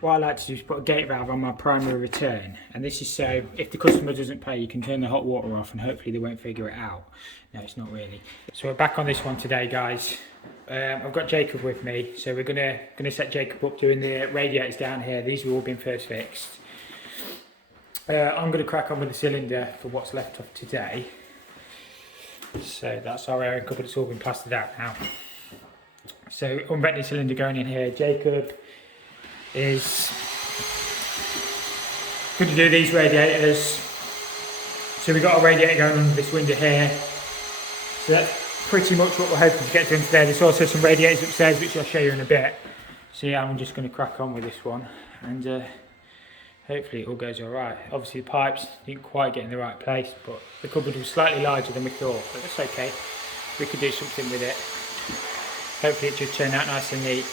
what I like to do is put a gate valve on my primary return, and this is so if the customer doesn't pay, you can turn the hot water off and hopefully they won't figure it out. No, it's not really. So we're back on this one today, guys. I've got Jacob with me, so we're gonna set Jacob up doing the radiators down here. These have all been first fixed. I'm gonna crack on with the cylinder for what's left of today. So that's our airing cupboard, it's all been plastered out now. So unvented cylinder going in here. Jacob is going to do these radiators. So we've got a radiator going under this window here. So that's pretty much what we're hoping to get to into there. There's also some radiators upstairs which I'll show you in a bit. So yeah, I'm just going to crack on with this one and hopefully it all goes alright. Obviously the pipes didn't quite get in the right place, but the cupboard was slightly larger than we thought, but that's okay. We could do something with it. Hopefully it should turn out nice and neat.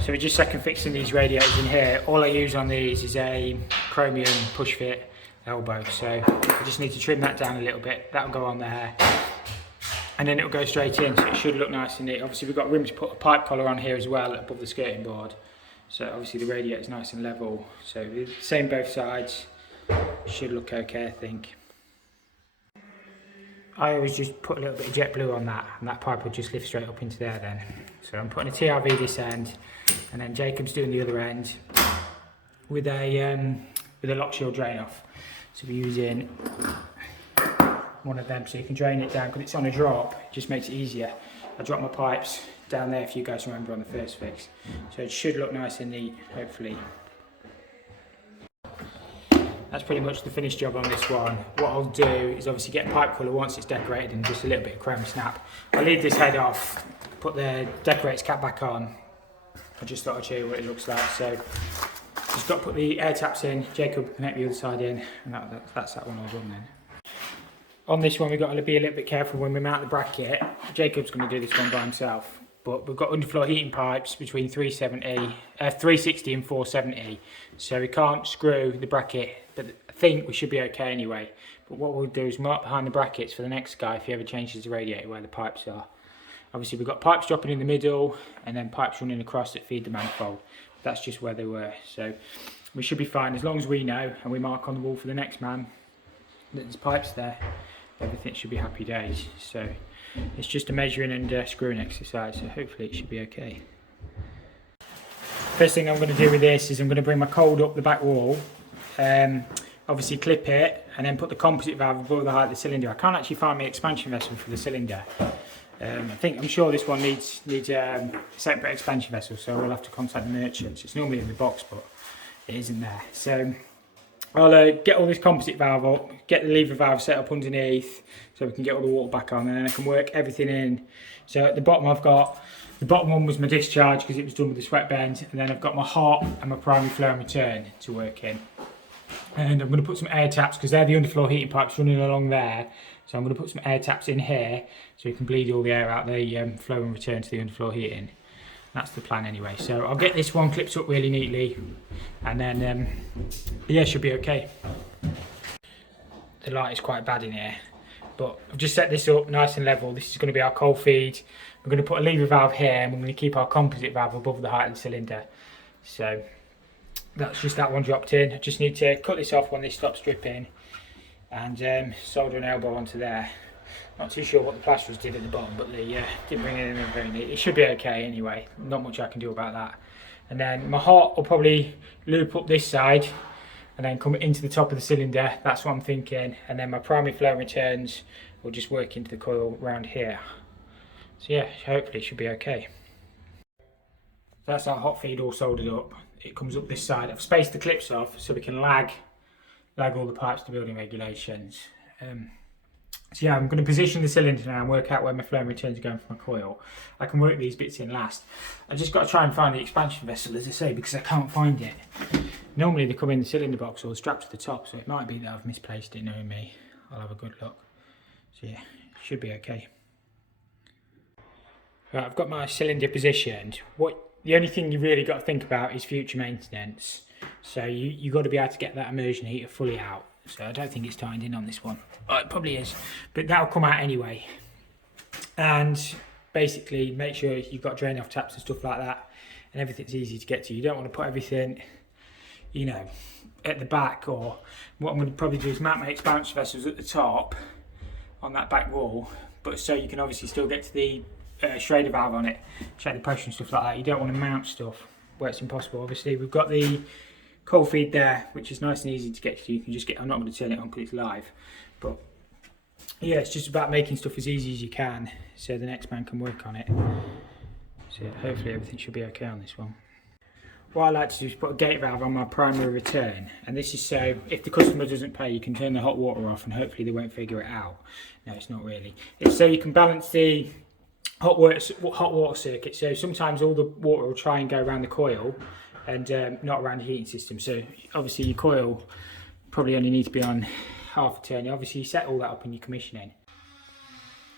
So we're just second fixing these radiators in here. All I use on these is a chromium push fit elbow. So I just need to trim that down a little bit. That'll go on there. And then it'll go straight in, so it should look nice and neat. Obviously we've got room to put a pipe collar on here as well above the skirting board. So obviously the radiator is nice and level. So the same both sides. Should look okay, I think. I always just put a little bit of jet blue on that, and that pipe will just lift straight up into there then. So I'm putting a TRV this end, and then Jacob's doing the other end with a lock shield drain off. So we're using one of them so you can drain it down, because it's on a drop, it just makes it easier. I dropped my pipes down there, if you guys remember, on the first fix. So it should look nice and neat, hopefully. That's pretty much the finished job on this one. What I'll do is obviously get pipe colour once it's decorated and just a little bit of chrome snap. I'll leave this head off, put the decorator's cap back on. I just thought I'd show you what it looks like. So just got to put the air taps in, Jacob will connect the other side in, and that's that one all done then. On this one we've got to be a little bit careful when we mount the bracket. Jacob's going to do this one by himself. But we've got underfloor heating pipes between 360 and 470, so we can't screw the bracket, but I think we should be okay anyway. But what we'll do is mark behind the brackets for the next guy if he ever changes the radiator where the pipes are. Obviously we've got pipes dropping in the middle and then pipes running across that feed the manifold. That's just where they were, so we should be fine as long as we know and we mark on the wall for the next man that there's pipes there. Everything should be happy days. So it's just a measuring and screwing exercise, so hopefully it should be okay. First thing I'm going to do with this is I'm going to bring my cold up the back wall, obviously clip it and then put the composite valve above the height of the cylinder. I can't actually find my expansion vessel for the cylinder. I'm sure this one needs a separate expansion vessel, so we'll have to contact the merchants. It's normally in the box but it isn't there. So I'll get all this composite valve up, get the lever valve set up underneath so we can get all the water back on, and then I can work everything in. So at the bottom I've got, the bottom one was my discharge because it was done with the sweat bend, and then I've got my hot and my primary flow and return to work in. And I'm going to put some air taps because they're the underfloor heating pipes running along there. So I'm going to put some air taps in here so you can bleed all the air out the flow and return to the underfloor heating. That's the plan anyway. So I'll get this one clipped up really neatly and then yeah, should be okay. The light is quite bad in here, but I've just set this up nice and level. This is going to be our cold feed. We're going to put a lever valve here and we're going to keep our composite valve above the height of the cylinder. So that's just that one dropped in. I just need to cut this off when this stops dripping and solder an elbow onto there. Not too sure what the plasterers did at the bottom, but they didn't bring it in very neat. It should be okay anyway, not much I can do about that. And then my hot will probably loop up this side and then come into the top of the cylinder, that's what I'm thinking. And then my primary flow returns will just work into the coil around here. So yeah, hopefully it should be okay. That's our hot feed all soldered up. It comes up this side. I've spaced the clips off so we can lag all the pipes to building regulations. So yeah, I'm going to position the cylinder now and work out where my flow and returns are going for my coil. I can work these bits in last. I just got to try and find the expansion vessel, as I say, because I can't find it. Normally they come in the cylinder box or strapped to the top, so it might be that I've misplaced it, knowing me. I'll have a good look. So yeah, should be okay. Right, I've got my cylinder positioned. The only thing you really got to think about is future maintenance. So you've got to be able to get that immersion heater fully out. So I don't think it's tightened in on this one. Oh, it probably is, but that'll come out anyway. And basically make sure you've got drain off taps and stuff like that. and everything's easy to get to. You don't want to put everything, you know, at the back. Or what I'm going to probably do is mount my expansion vessels at the top on that back wall, but so you can obviously still get to the Schrader valve on it, check the pressure and stuff like that. You don't want to mount stuff where it's impossible. Obviously we've got the cold feed there, which is nice and easy to get to. You can just get, I'm not going to turn it on because it's live, but yeah, it's just about making stuff as easy as you can so the next man can work on it. So hopefully everything should be okay on this one. What I like to do is put a gate valve on my primary return, and this is so if the customer doesn't pay, you can turn the hot water off and hopefully they won't figure it out. No, it's not really. It's so you can balance the hot water circuit. So sometimes all the water will try and go around the coil and not around the heating system. So obviously your coil probably only needs to be on half a turn. Obviously you set all that up in your commissioning.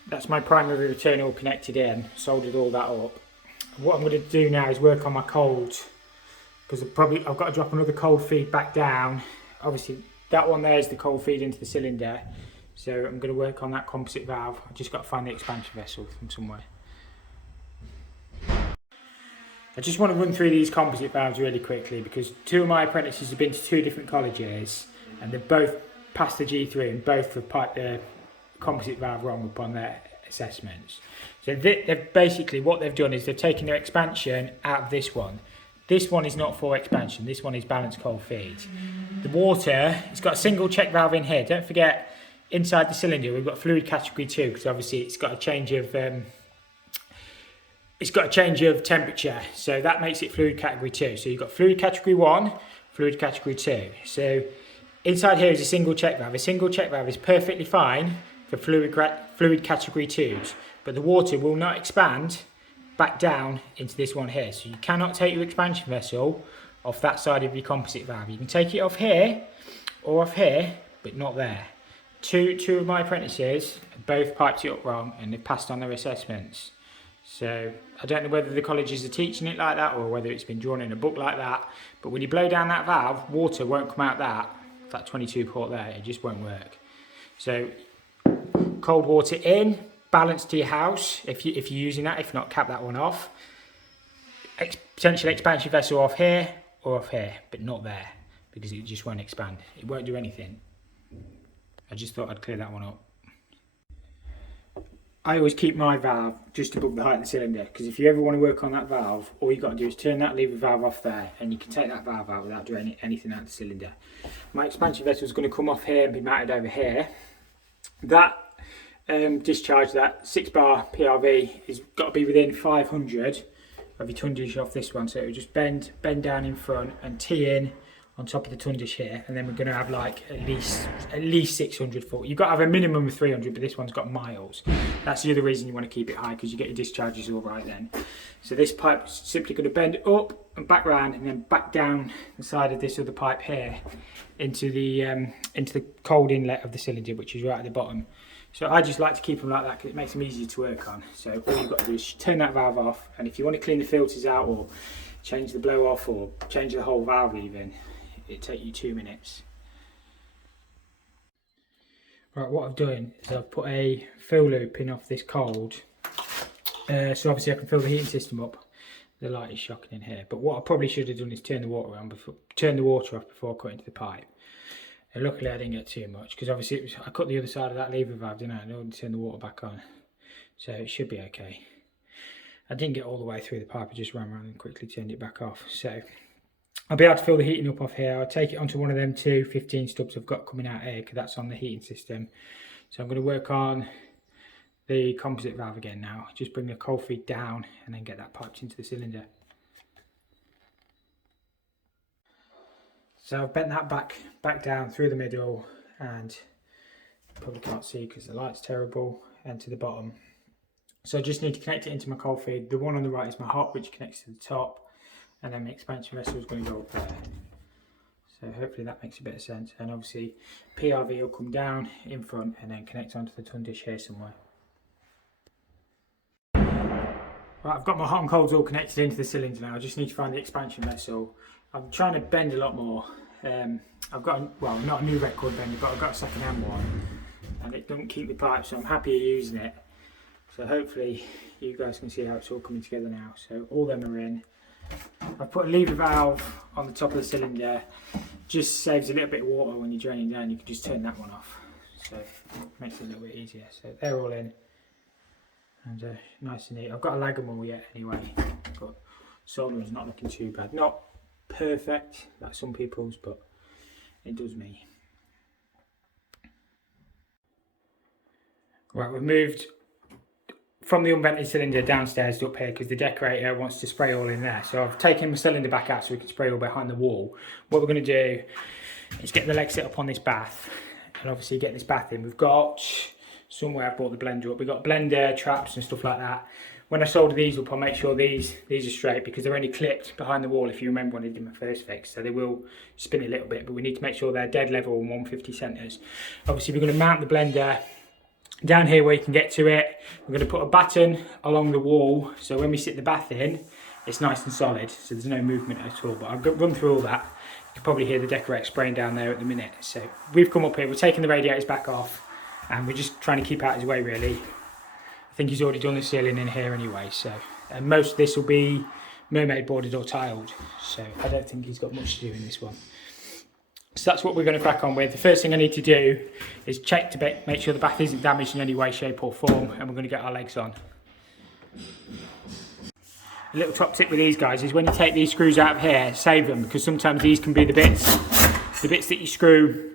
That's my primary return all connected in, soldered all that up. What I'm going to do now is work on my cold, because I've got to drop another cold feed back down. Obviously that one there is the cold feed into the cylinder, so I'm going to work on that composite valve. I've just got to find the expansion vessel from somewhere. I just want to run through these composite valves really quickly, because two of my apprentices have been to two different colleges and they've both passed the G3 and both have piped the composite valve wrong upon their assessments. So they've basically, what they've done is they've taken their expansion out of this one. This one is not for expansion, this one is balanced cold feed. The water, it's got a single check valve in here. Don't forget, inside the cylinder we've got fluid category 2, because obviously it's got a change of temperature, so that makes it fluid category 2. So you've got fluid category 1, fluid category 2. So inside here is a single check valve. A single check valve is perfectly fine for fluid category 2s, but the water will not expand back down into this one here. So you cannot take your expansion vessel off that side of your composite valve. You can take it off here or off here, but not there. Two of my apprentices both piped it up wrong and they passed on their assessments. So I don't know whether the colleges are teaching it like that or whether it's been drawn in a book like that, but when you blow down that valve, water won't come out that 22 port there. It just won't work. So cold water in, balance to your house if you're using that. If not, cap that one off. Potential expansion vessel off here or off here, but not there, because it just won't expand. It won't do anything. I just thought I'd clear that one up. I always keep my valve just above the height of the cylinder, because if you ever want to work on that valve, all you've got to do is turn that lever valve off there and you can take that valve out without doing anything out of the cylinder. My expansion vessel is going to come off here and be mounted over here. That discharge, that 6-bar PRV, has got to be within 500 of your tunn dish off this one, so it will just bend down in front and tee in on top of the tunn dish here, and then we're going to have like at least 600 foot. You've got to have a minimum of 300, but this one's got miles. That's the other reason you want to keep it high, because you get your discharges all right then. So this pipe is simply going to bend up and back round and then back down the side of this other pipe here into the cold inlet of the cylinder, which is right at the bottom. So I just like to keep them like that because it makes them easier to work on. So all you've got to do is turn that valve off, and if you want to clean the filters out or change the blow off or change the whole valve even, it'll take you 2 minutes. Right, what I've done is I've put a fill loop in off this cold, so obviously I can fill the heating system up. The light is shocking in here, but what I probably should have done is turn the water off before cutting to the pipe. And luckily I didn't get too much, because obviously I cut the other side of that lever valve, didn't I? I didn't turn the water back on, so it should be okay. I didn't get all the way through the pipe, I just ran around and quickly turned it back off. So I'll be able to fill the heating up off here. I'll take it onto one of them two 15 stubs I've got coming out here, because that's on the heating system. So I'm going to work on the composite valve again now. Just bring the cold feed down and then get that piped into the cylinder. So I've bent that back down through the middle, and you probably can't see because the light's terrible, and to the bottom. So I just need to connect it into my cold feed. The one on the right is my hot, which connects to the top, and then the expansion vessel is going to go up there. So hopefully that makes a bit of sense. And obviously PRV will come down in front and then connect onto the tunn dish here somewhere. Right, I've got my hot and colds all connected into the cylinder now. I just need to find the expansion vessel. I'm trying to bend a lot more. I've got, well, not a new record bender, but I've got a second-hand one, and it doesn't keep the pipe, so I'm happier using it. So hopefully you guys can see how it's all coming together now. So all them are in. I've put a lever valve on the top of the cylinder. Just saves a little bit of water when you're draining down. You can just turn that one off, so it makes it a little bit easier. So they're all in, and nice and neat. I've got to lag them all yet anyway, but soldering's not looking too bad. Not perfect like some people's, but it does me. Right, we've moved from the unvented cylinder downstairs to up here because the decorator wants to spray all in there. So I've taken the cylinder back out so we can spray all behind the wall. What we're going to do is get the leg set up on this bath and obviously get this bath in. We've got somewhere I brought the blender up. We've got blender, traps and stuff like that. When I solder these up, I'll make sure these are straight because they're only clipped behind the wall if you remember when I did my first fix. So they will spin a little bit, but we need to make sure they're dead level and 150 centres. Obviously we're going to mount the blender down here where you can get to it. We're going to put a batten along the wall so when we sit the bath in, it's nice and solid, so there's no movement at all. But I'll run through all that. You can probably hear the decorator spraying down there at the minute. So we've come up here, we're taking the radiators back off and we're just trying to keep out his way really. I think he's already done the ceiling in here anyway, so most of this will be mermaid boarded or tiled, so I don't think he's got much to do in this one. So that's what we're going to crack on with. The first thing I need to do is check to make sure the bath isn't damaged in any way, shape or form, and we're going to get our legs on. A little top tip with these guys is when you take these screws out of here, save them, because sometimes these can be the bits that you screw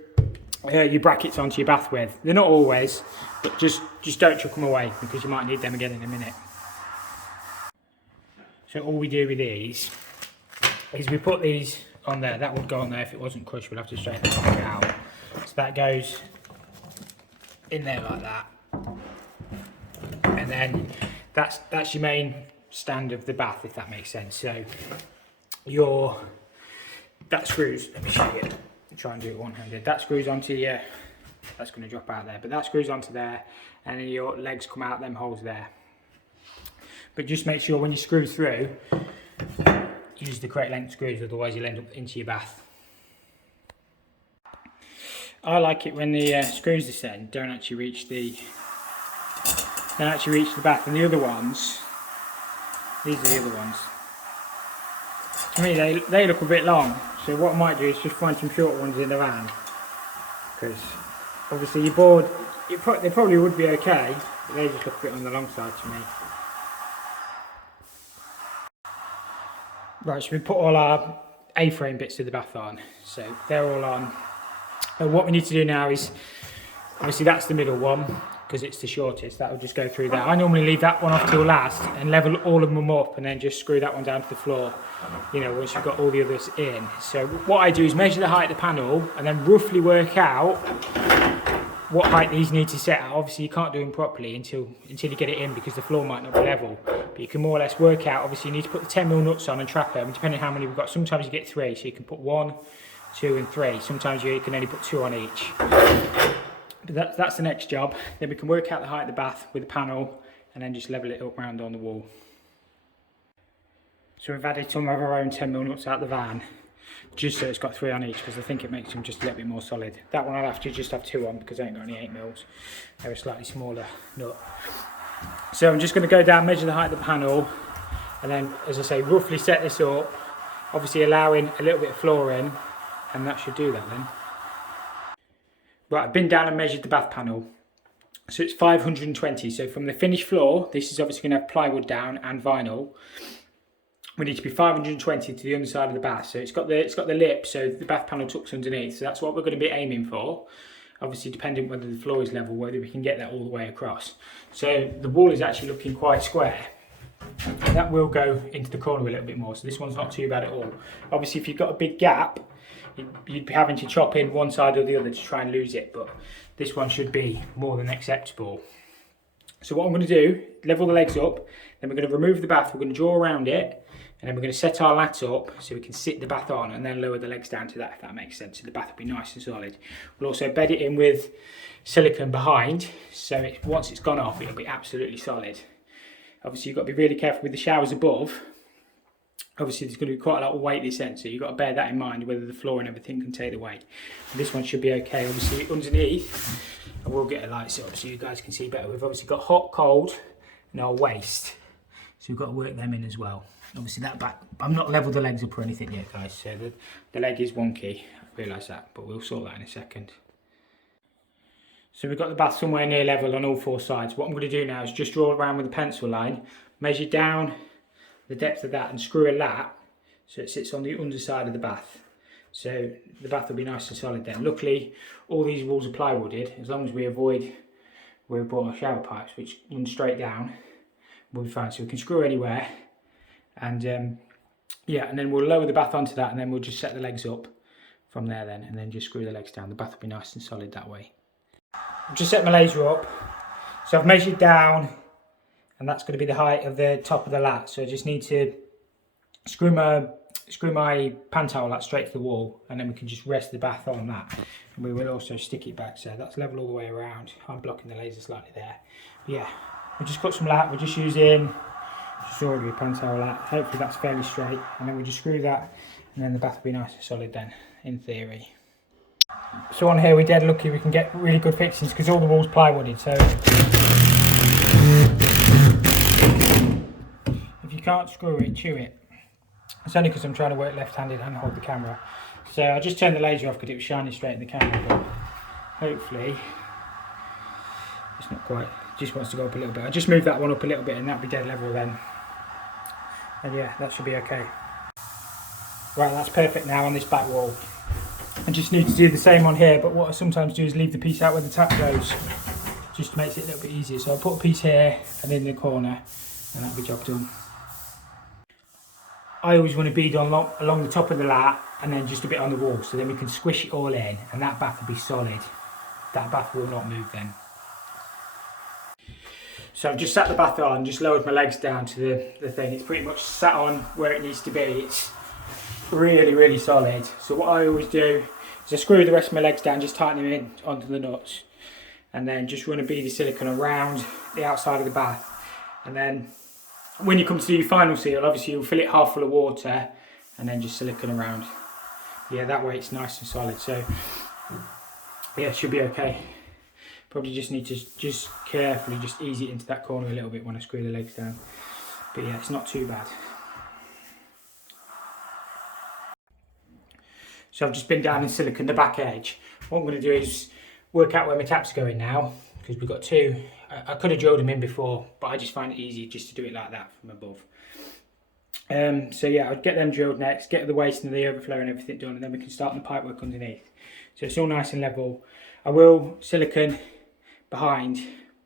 your brackets onto your bath with. They're not always, but just don't chuck them away because you might need them again in a minute. So all we do with these is we put these on there. That would go on there if it wasn't crushed. We'll have to straighten that out. So that goes in there like that, and then that's your main stand of the bath, if that makes sense. So that screws. Let me show you. Try and do it one-handed. That screws onto your. That's going to drop out there, but that screws onto there, and then your legs come out them holes there. But just make sure when you screw through, use the correct length screws, otherwise you'll end up into your bath. I like it when the screws this end don't actually reach the bath, and the other ones, these are the other ones. To me they look a bit long, so what I might do is just find some short ones in the van, because obviously your board, they probably would be okay, but they just look a bit on the long side to me. Right, so we put all our A-frame bits of the bath on, so they're all on. And what we need to do now is, obviously that's the middle one, because it's the shortest, that will just go through there. I normally leave that one off till last and level all of them up and then just screw that one down to the floor, you know, once you've got all the others in. So what I do is measure the height of the panel and then roughly work out what height these need to set at. Obviously you can't do them properly until you get it in because the floor might not be level, but you can more or less work out. Obviously you need to put the 10mm nuts on and trap them, depending on how many we've got. Sometimes you get 3, so you can put 1, 2 and 3. Sometimes you can only put 2 on each. But that's the next job. Then we can work out the height of the bath with the panel and then just level it up round on the wall. So we've added some of our own 10mm nuts out the van, just so it's got 3 on each, because I think it makes them just a little bit more solid. That one I'll have to just have 2 on because I ain't got any 8mm. They're a slightly smaller nut. So I'm just going to go down, measure the height of the panel, and then, as I say, roughly set this up, obviously allowing a little bit of flooring, and that should do that then. Right, I've been down and measured the bath panel. So it's 520, so from the finished floor, this is obviously going to have plywood down and vinyl. We need to be 520 to the underside of the bath. So it's got the lip, so the bath panel tucks underneath. So that's what we're going to be aiming for. Obviously, depending whether the floor is level, whether we can get that all the way across. So the wall is actually looking quite square. That will go into the corner a little bit more, so this one's not too bad at all. Obviously, if you've got a big gap, you'd be having to chop in one side or the other to try and lose it, but this one should be more than acceptable. So what I'm going to do, level the legs up, then we're going to remove the bath, we're going to draw around it, and then we're going to set our lats up so we can sit the bath on and then lower the legs down to that, if that makes sense. So the bath will be nice and solid. We'll also bed it in with silicone behind, so once it's gone off, it'll be absolutely solid. Obviously, you've got to be really careful with the showers above. Obviously, there's going to be quite a lot of weight this end, so you've got to bear that in mind, whether the floor and everything can take the weight. And this one should be okay. Obviously, underneath, I will get a light set up so you guys can see better. We've obviously got hot, cold, and our waste. So we've got to work them in as well. Obviously that back, I've not levelled the legs up or anything yet, guys, so the leg is wonky, I realise that, but we'll sort that in a second. So we've got the bath somewhere near level on all 4 sides. What I'm going to do now is just draw around with a pencil line, measure down the depth of that and screw a lat so it sits on the underside of the bath. So the bath will be nice and solid then. Luckily, all these walls are plywooded, as long as we avoid where we put our shower pipes, which run straight down, we'll be fine. So we can screw anywhere, and yeah, and then we'll lower the bath onto that, and then we'll just set the legs up from there then, and then just screw the legs down. The bath will be nice and solid that way. I've just set my laser up, so I've measured down, and that's going to be the height of the top of the lat. So I just need to screw my pan towel lat straight to the wall, and then we can just rest the bath on that, and we will also stick it back so that's level all the way around. I'm blocking the laser slightly there, but yeah, we just cut some lat. We're just using ordinary pan towel lat. Hopefully that's fairly straight, and then we just screw that, and then the bath will be nice and solid then, in theory. So on here we're dead lucky we can get really good fixings because all the walls plywooded, so if you can't screw it, chew it. It's only because I'm trying to work left-handed and hold the camera. So I just turned the laser off because it was shining straight in the camera, but hopefully it's not quite, just wants to go up a little bit. I just moved that one up a little bit and that'll be dead level then. And yeah, that should be okay. Right, that's perfect now on this back wall. I just need to do the same on here, but what I sometimes do is leave the piece out where the tap goes, just to make it a little bit easier. So I'll put a piece here and in the corner, and that'll be job done. I always want to bead on along the top of the lat and then just a bit on the wall, so then we can squish it all in and that bath will be solid. That bath will not move then. So I've just sat the bath on, just lowered my legs down to the thing. It's pretty much sat on where it needs to be. It's really solid. So what I always do is I screw the rest of my legs down, just tighten them in onto the nuts, and then just run a bead of silicone around the outside of the bath. And then when you come to do your final seal, obviously you'll fill it half full of water and then just silicone around. Yeah, that way it's nice and solid. So yeah, it should be okay. Probably just need to just carefully just ease it into that corner a little bit when I screw the legs down. But yeah, it's not too bad. So I've just been down in silicone the back edge. What I'm going to do is work out where my tap's going now, because we've got 2. I could have drilled them in before, but I just find it easy just to do it like that from above. So yeah, I'll get them drilled next, get the waste and the overflow and everything done, and then we can start on the pipe work underneath. So it's all nice and level. I will silicone behind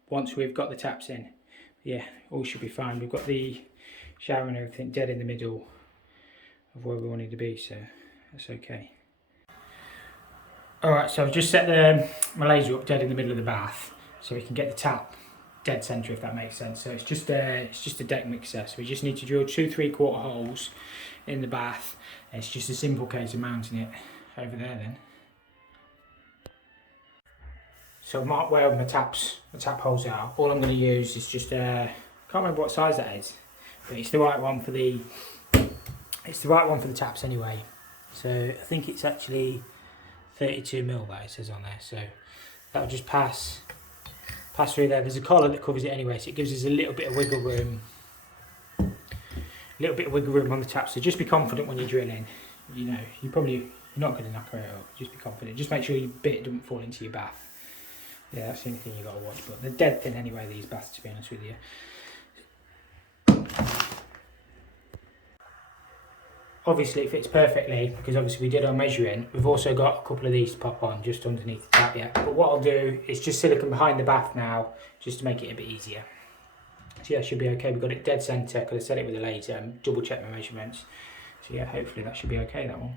once we've got the taps in. Yeah, all should be fine. We've got the shower and everything dead in the middle of where we wanted to be, so that's okay. Alright, so I've just set my laser up dead in the middle of the bath so we can get the tap dead centre, if that makes sense. So it's just a deck mixer, so we just need to drill 2 3/4 holes in the bath. It's just a simple case of mounting it over there then. So I've marked where my tap holes are. All I'm going to use is just can't remember what size that is, but it's the right one for the taps anyway. So I think it's actually 32mm that it says on there. So that'll just pass through there. There's a collar that covers it anyway, so it gives us a little bit of wiggle room. On the tap. So just be confident when you're drilling. You know, you're not going to knock it out. Just be confident. Just make sure your bit doesn't fall into your bath. Yeah, that's the only thing you got to watch. But they're dead thin anyway, these baths, to be honest with you. Obviously it fits perfectly because obviously we did our measuring. We've also got a couple of these to pop on just underneath the tap yet. But what I'll do is just silicone behind the bath now, just to make it a bit easier. So yeah, it should be okay. We've got it dead centre because I set it with a laser and double check my measurements. So yeah, hopefully that should be okay, that one.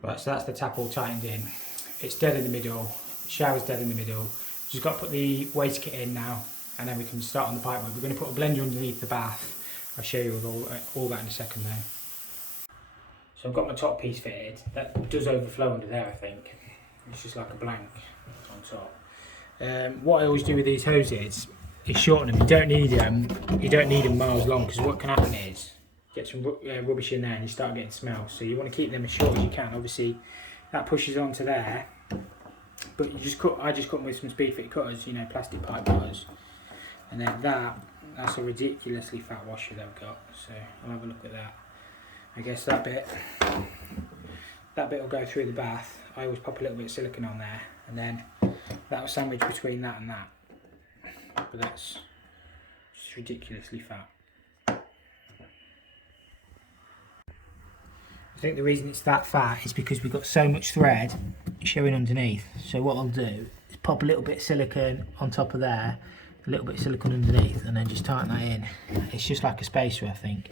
Right, so that's the tap all tightened in. It's dead in the middle, the shower's dead in the middle. Just got to put the waste kit in now, and then we can start on the pipe work. We're going to put a blender underneath the bath. I'll show you all that in a second though. So I've got my top piece fitted. That does overflow under there, I think. It's just like a blank on top. What I always do with these hoses is shorten them. You don't need them miles long, because what can happen is get some rubbish in there and you start getting smells. So you want to keep them as short as you can. Obviously that pushes onto there, but I just cut them with some speed fit cutters, you know, plastic pipe cutters, and then that That's a ridiculously fat washer they've got, so I'll have a look at that. I guess that bit will go through the bath. I always pop a little bit of silicone on there, and then that will sandwich between that and that. But that's just ridiculously fat. I think the reason it's that fat is because we've got so much thread showing underneath. So what I'll do is pop a little bit of silicone on top of there, a little bit of silicone underneath, and then just tighten that in. It's just like a spacer, I think.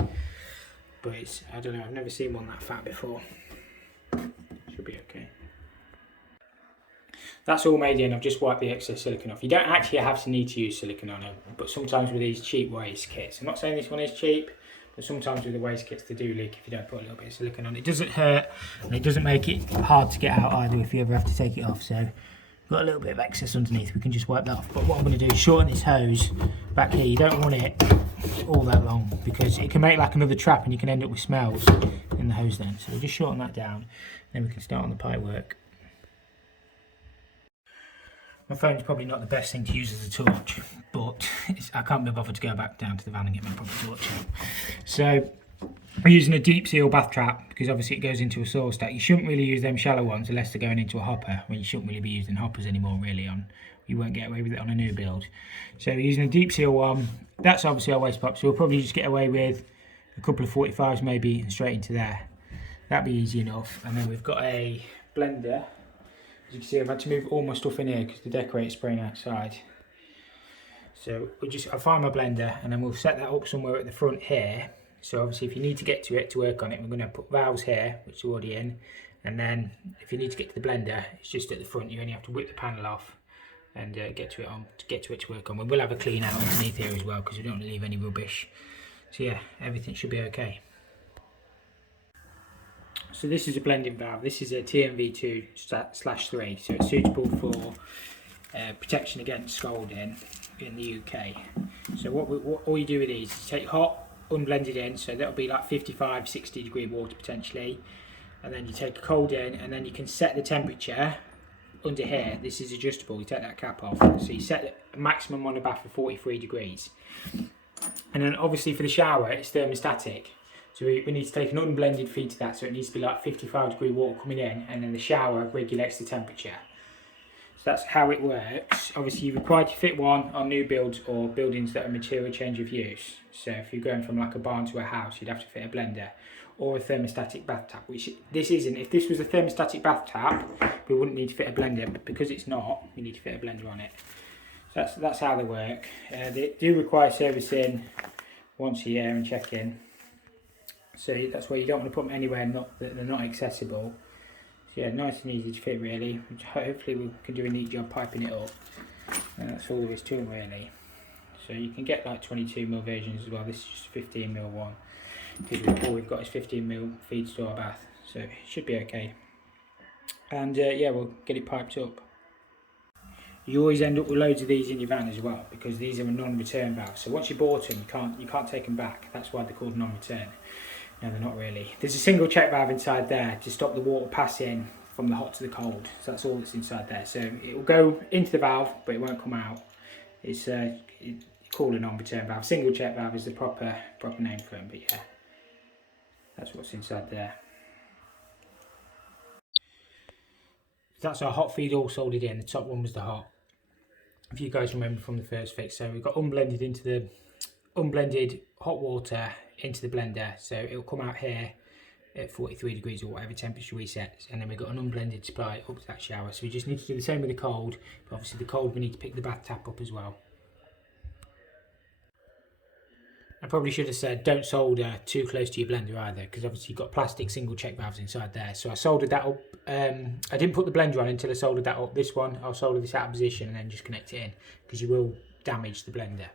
But it's, I don't know, I've never seen one that fat before. Should be okay. That's all made in. I've just wiped the excess silicone off. You don't actually have to need to use silicone on it, but sometimes with these cheap waste kits, I'm not saying this one is cheap, but sometimes with the waste kits they do leak if you don't put a little bit of silicone on. It doesn't hurt, and it doesn't make it hard to get out either if you ever have to take it off. So got a little bit of excess underneath, we can just wipe that off. But what I'm going to do is shorten this hose back here. You don't want it all that long because it can make like another trap and you can end up with smells in the hose then. So we'll just shorten that down, then we can start on the pipe work. My phone's probably not the best thing to use as a torch, but I can't be bothered to go back down to the van and get my proper torch out. So we're using a deep seal bath trap because obviously it goes into a saw stack. You shouldn't really use them shallow ones unless they're going into a hopper. Well, you shouldn't really be using hoppers anymore really. You won't get away with it on a new build. So we're using a deep seal one. That's obviously our waste pipe, so we'll probably just get away with a couple of 45s maybe and straight into there. That'd be easy enough. And then we've got a blender. As you can see, I've had to move all my stuff in here because the decorator's spraying outside. So I'll find my blender and then we'll set that up somewhere at the front here. So obviously if you need to get to it to work on it, we're going to put valves here, which are already in. And then if you need to get to the blender, it's just at the front. You only have to whip the panel off and get to it to work on. We will have a clean out underneath here as well because we don't want to leave any rubbish. So yeah, everything should be okay. So this is a blending valve. This is a TMV2/3, so it's suitable for protection against scalding in the UK. So what all you do with these is take hot, unblended in, so that'll be like 55, 60 degree water potentially, and then you take a cold in, and then you can set the temperature under here. This is adjustable. You take that cap off, so you set the maximum on the bath for 43 degrees, and then obviously for the shower it's thermostatic. So we need to take an unblended feed to that, so it needs to be like 55 degree water coming in, and then the shower regulates the temperature. So that's how it works. Obviously you're required to fit one on new builds or buildings that are material change of use. So if you're going from like a barn to a house, you'd have to fit a blender or a thermostatic bath tap, which this isn't. If this was a thermostatic bath tap, we wouldn't need to fit a blender, but because it's not, we need to fit a blender on it. So that's how they work. They do require servicing once a year and check-in. So that's why you don't want to put them anywhere that they're not accessible. So yeah, nice and easy to fit really. Hopefully we can do a neat job piping it up. And that's all there is to them really. So you can get like 22mm versions as well. This is just 15mm one. All we've got is 15mm feed store bath. So it should be okay. And yeah, we'll get it piped up. You always end up with loads of these in your van as well because these are a non-return valve. So once you bought them, you can't take them back. That's why they're called non-return. No, they're not really. There's a single check valve inside there to stop the water passing from the hot to the cold. So that's all that's inside there. So it will go into the valve, but it won't come out. It's called a non-return valve. Single check valve is the proper name for them. But yeah, that's what's inside there. That's our hot feed all soldered in. The top one was the hot. If you guys remember from the first fix, so we've got unblended hot water into the blender, so it'll come out here at 43 degrees or whatever temperature we set, and then we've got an unblended supply up to that shower. So we just need to do the same with the cold, but obviously the cold we need to pick the bath tap up as well. I probably should have said don't solder too close to your blender either, because obviously you've got plastic single check valves inside there. So I soldered that up. I didn't put the blender on until I soldered that up. This one, I'll solder this out of position and then just connect it in, because you will damage the blender.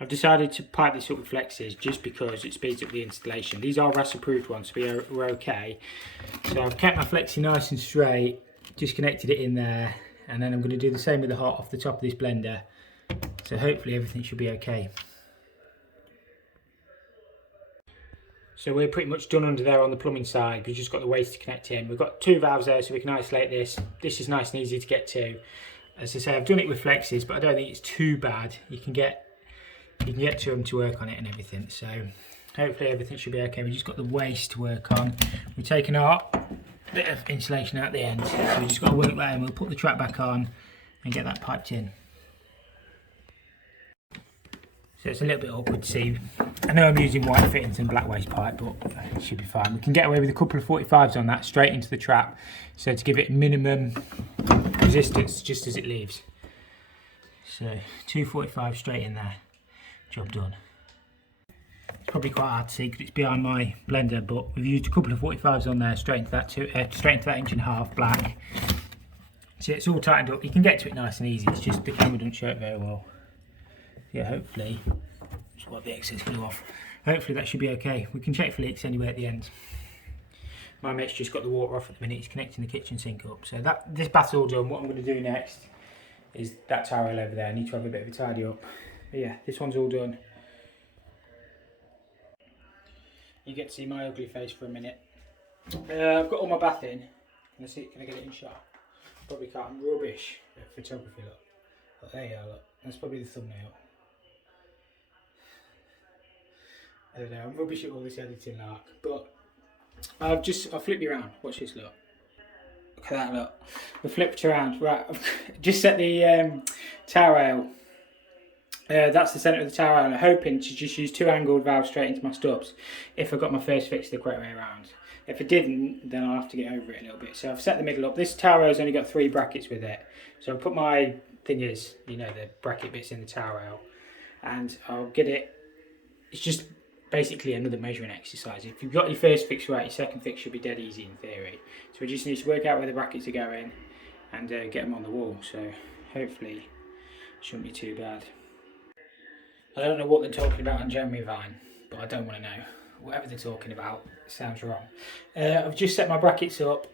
I've decided to pipe this up with flexes just because it speeds up the installation. These are RAS approved ones, so we're okay. So I've kept my flexi nice and straight, just connected it in there, and then I'm going to do the same with the hot off the top of this blender. So hopefully everything should be okay. So we're pretty much done under there on the plumbing side. We've just got the waste to connect in. We've got two valves there so we can isolate this. This is nice and easy to get to. As I say, I've done it with flexes, but I don't think it's too bad. You can get you can get to them to work on it and everything. So hopefully everything should be okay. We've just got the waste to work on. We've taken our bit of insulation out the end, so we've just got to work that in. We'll put the trap back on and get that piped in. So it's a little bit awkward to see. I know I'm using white fittings and black waste pipe, but it should be fine. We can get away with a couple of 45s on that straight into the trap, so to give it minimum resistance just as it leaves. So 245 straight in there, job done. It's probably quite hard to see because it's behind my blender, but we've used a couple of 45s on there straight into that straight into that 1.5 inch black. So it's all tightened up. You can get to it nice and easy. It's just the camera doesn't show it very well. Yeah, hopefully, just wipe the excess glue off. Hopefully that should be okay. We can check for leaks anyway at the end. My mate's just got the water off at the minute. He's connecting the kitchen sink up. So this bath's all done. What I'm going to do next is that towel over there. I need to have a bit of a tidy up. But yeah, this one's all done. You get to see my ugly face for a minute. I've got all my bath in. Can I get it in shot? Probably can't. I'm rubbish at photography, look. But there you are, look. That's probably the thumbnail. I don't know, I'm rubbish at all this editing lark, but I'll flip you around. Watch this, look. Look at that, look. We flipped around. Right, I've just set the tower rail. That's the centre of the tower rail. I'm hoping to just use 2 angled valves straight into my stubs if I got my first fix the correct way around. If I didn't, then I'll have to get over it a little bit. So I've set the middle up. This tower rail's only got 3 brackets with it. So I'll put my thingies, you know, the bracket bits in the tower rail, and I'll get it. It's just basically another measuring exercise. If you've got your first fix right, your second fix should be dead easy in theory. So we just need to work out where the brackets are going and get them on the wall. So hopefully it shouldn't be too bad. I don't know what they're talking about on Jeremy Vine, but I don't want to know. Whatever they're talking about sounds wrong. I've just set my brackets up,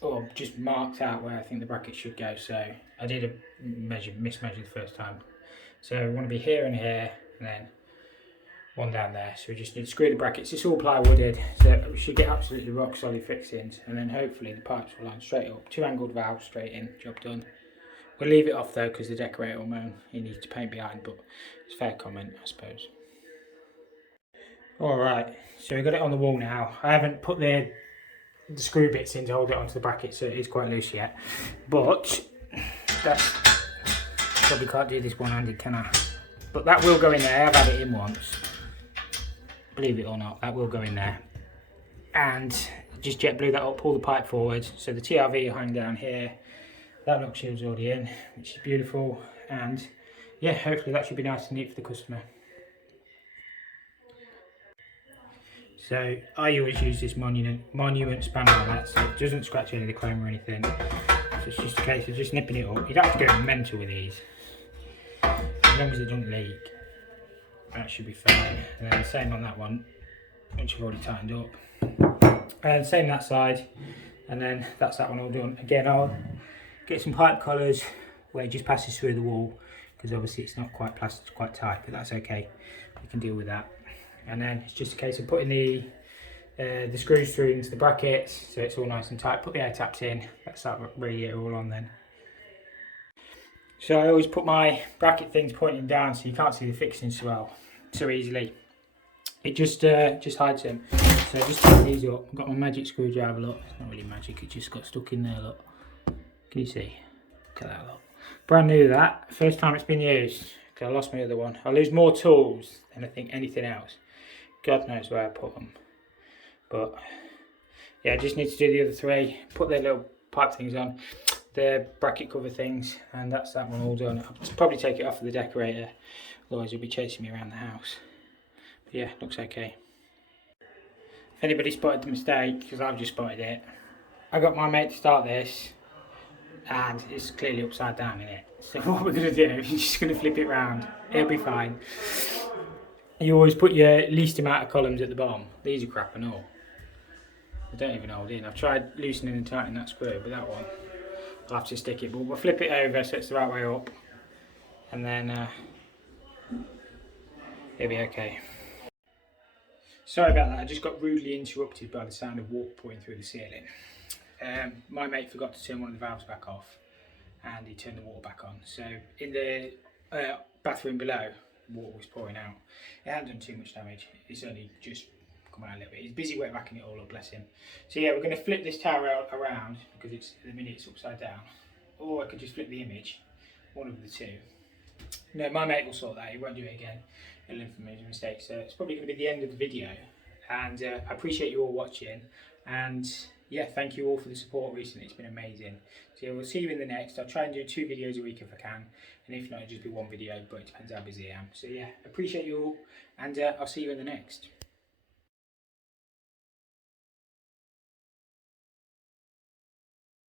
or just marked out where I think the brackets should go. So I did a mismeasure the first time. So I want to be here and here, and then one down there. So we just need to screw the brackets. It's all plywooded, so we should get absolutely rock solid fixings, and then hopefully the pipes will line straight up. 2 angled valves straight in, job done. We'll leave it off though because the decorator will moan he needs to paint behind, but it's a fair comment, I suppose. Alright, so we've got it on the wall now. I haven't put the screw bits in to hold it onto the bracket, so it is quite loose yet. But that's probably can't do this one-handed, can I? But that will go in there. I've had it in once. Believe it or not, that will go in there. And just jet blue that up, pull the pipe forward. So the TRV will hang down here. That lock shield's already in, which is beautiful. And yeah, hopefully that should be nice and neat for the customer. So I always use this monument spanner on that, so it doesn't scratch any of the chrome or anything. So it's just a case of just nipping it up. You'd have to go mental with these. As long as it doesn't leak, that should be fine. And then same on that one, which I've already tightened up. And same that side, and then that's that one all done. Again, I'll get some pipe collars where it just passes through the wall, because obviously it's not quite plastered, quite tight, but that's okay. We can deal with that. And then it's just a case of putting the screws through into the brackets, so it's all nice and tight. Put the air taps in, that's that radiator all on then. So I always put my bracket things pointing down so you can't see the fixings so easily. It just hides them. So just take these up. I've got my magic screwdriver, look. It's not really magic, it just got stuck in there, look. Can you see? Look at that, look. Brand new that, first time it's been used, because I lost my other one. I lose more tools than I think anything else. God knows where I put them. But yeah, I just need to do the other 3, put their little pipe things on, the bracket cover things, and that's that one all done. I'll probably take it off of the decorator, otherwise he'll be chasing me around the house. But yeah, looks okay. If anybody spotted the mistake, because I've just spotted it, I got my mate to start this, and it's clearly upside down in it. So what we're going to do, you're just going to flip it round, it'll be fine. You always put your least amount of columns at the bottom. These are crap and all. They don't even hold in. I've tried loosening and tightening that screw, but that one, I'll have to stick it. But we'll flip it over so it's the right way up, and then it'll be okay. Sorry about that, I just got rudely interrupted by the sound of water pouring through the ceiling. My mate forgot to turn one of the valves back off, and he turned the water back on. So in the bathroom below, water was pouring out. It hadn't done too much damage. It's only just come out a little bit. He's busy wet backing it all up, bless him. So yeah, we're going to flip this tower around because it's at the minute it's upside down. Or I could just flip the image, one of the two. No, my mate will sort that. He won't do it again. He'll learn from his mistakes. So it's probably going to be the end of the video. And I appreciate you all watching. And yeah, thank you all for the support recently. It's been amazing. So yeah, we'll see you in the next. I'll try and do 2 videos a week if I can. And if not, it'll just be 1 video, but it depends how busy I am. So yeah, appreciate you all. And I'll see you in the next.